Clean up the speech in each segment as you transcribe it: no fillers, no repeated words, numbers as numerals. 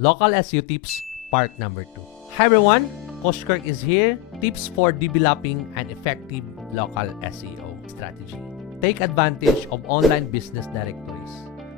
Local SEO Tips Part Number 2. Hi everyone, Coach Kherk is here. Tips for developing an effective local SEO strategy. Take advantage of online business directories.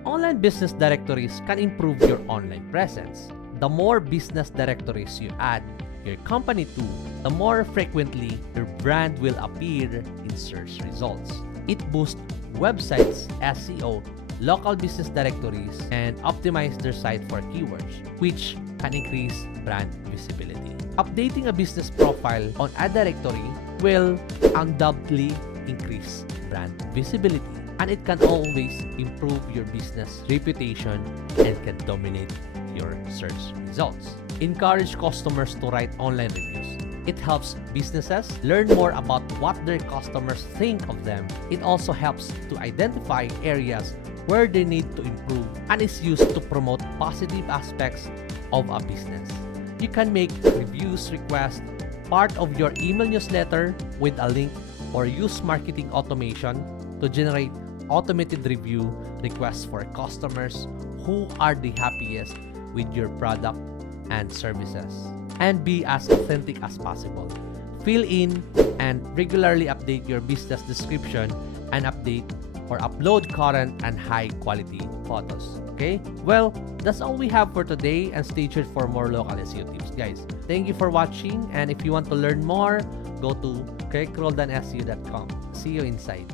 Online business directories can improve your online presence. The more business directories you add your company to, the more frequently your brand will appear in search results. It boosts websites' SEO, local business directories, and optimize their site for keywords, which can increase brand visibility. Updating a business profile on a directory will undoubtedly increase brand visibility, and it can always improve your business reputation and can dominate your search results. Encourage customers to write online reviews. It helps businesses learn more about what their customers think of them. It also helps to identify areas where they need to improve and is used to promote positive aspects of a business. You can make reviews requests part of your email newsletter with a link, or use marketing automation to generate automated review requests for customers who are the happiest with your product and services. And be as authentic as possible. Fill in and regularly update your business description and update or upload current and high quality photos. Okay? Well, that's all we have for today, and stay tuned for more local SEO tips, guys. Thank you for watching, and if you want to learn more, go to KherkRoldanSEO.com. See you inside.